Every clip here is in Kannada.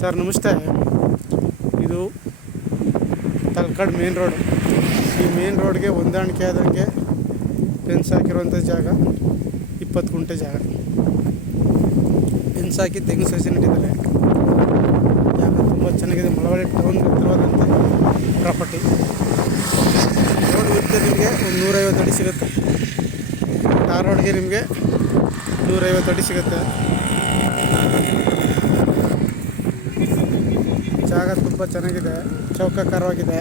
ಸರ್, ನಮಸ್ತೆ. ಇದು ತಲ್ಕಡ್ ಮೇನ್ ರೋಡ್ ಈ ಮೇನ್ ರೋಡ್ಗೆ ಹೊಂದಾಣಿಕೆ ಆದಂಗೆ ಫೆನ್ಸ್ ಹಾಕಿರುವಂಥ ಜಾಗ, ಇಪ್ಪತ್ತು ಗುಂಟೆ ಜಾಗ. ಫೆನ್ಸ್ ಹಾಕಿ ತೆಂಗು ಸಸಿ ನೆಟ್ಟಿದ್ದಾರೆ. ಜಾಗ ತುಂಬ ಚೆನ್ನಾಗಿದೆ. ಮಳವಳ್ಳಿ ಟೌನ್ ಹತ್ತಿರವಾದಂಥ ಪ್ರಾಪರ್ಟಿ ರೋಡ್ ವಿಡ್ತ್ ನಿಮಗೆ ಒಂದು ನೂರೈವತ್ತು ಅಡಿ ಸಿಗುತ್ತೆ. ಟಾರ್ ರೋಡ್ಗೆ ನಿಮಗೆ ನೂರೈವತ್ತು ಅಡಿ ಸಿಗುತ್ತೆ. ಜಾಗ ತುಂಬ ಚೆನ್ನಾಗಿದೆ. ಚೌಕಾಕಾರವಾಗಿದೆ.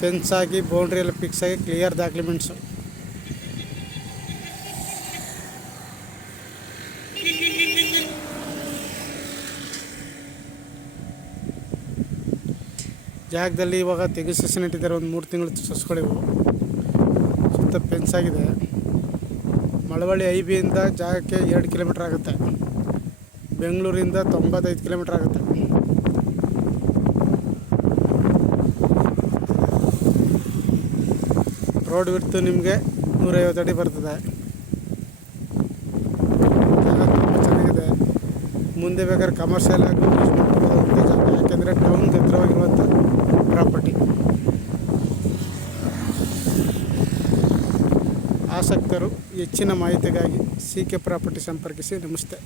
ಫೆನ್ಸ್ ಆಗಿ ಬೌಂಡ್ರಿ ಎಲ್ಲ ಫಿಕ್ಸ್ ಆಗಿ ಕ್ಲಿಯರ್ ಡಾಕ್ಯುಮೆಂಟ್ಸು ಜಾಗದಲ್ಲಿ ಇವಾಗ ತೆಗೆದು ಸಸಿ ನೆಟ್ಟಿದ್ದಾರೆ. ಒಂದು ಮೂರು ತಿಂಗಳು ಸಸ್ಗಳಿವು ಸುತ್ತ ಫೆನ್ಸ್ ಆಗಿದೆ. ಮಳವಳ್ಳಿ ಐ ಬಿಯಿಂದ ಜಾಗಕ್ಕೆ ಎರಡು ಕಿಲೋಮೀಟ್ರ್ ಆಗುತ್ತೆ. ಬೆಂಗಳೂರಿಂದ ತೊಂಬತ್ತೈದು ಕಿಲೋಮೀಟ್ರ್ ಆಗುತ್ತೆ. ರೋಡ್ ಬಿಡ್ತು ನಿಮಗೆ ನೂರೈವತ್ತು ಅಡಿ ಬರ್ತದೆ. ತುಂಬ ಚೆನ್ನಾಗಿದೆ. ಮುಂದೆ ಬೇಕಾದ್ರೆ ಕಮರ್ಷಿಯಲ್ ಆಗಿ ಯೂಸ್ ಯಾಕೆಂದರೆ ಟೌನ್ ಹತ್ತಿರವಾಗಿರುವಂಥ ಪ್ರಾಪರ್ಟಿ ಆಸಕ್ತರು ಹೆಚ್ಚಿನ ಮಾಹಿತಿಗಾಗಿ ಸಿ ಕೆ ಪ್ರಾಪರ್ಟಿ ಸಂಪರ್ಕಿಸಿ. ನಮಸ್ತೆ.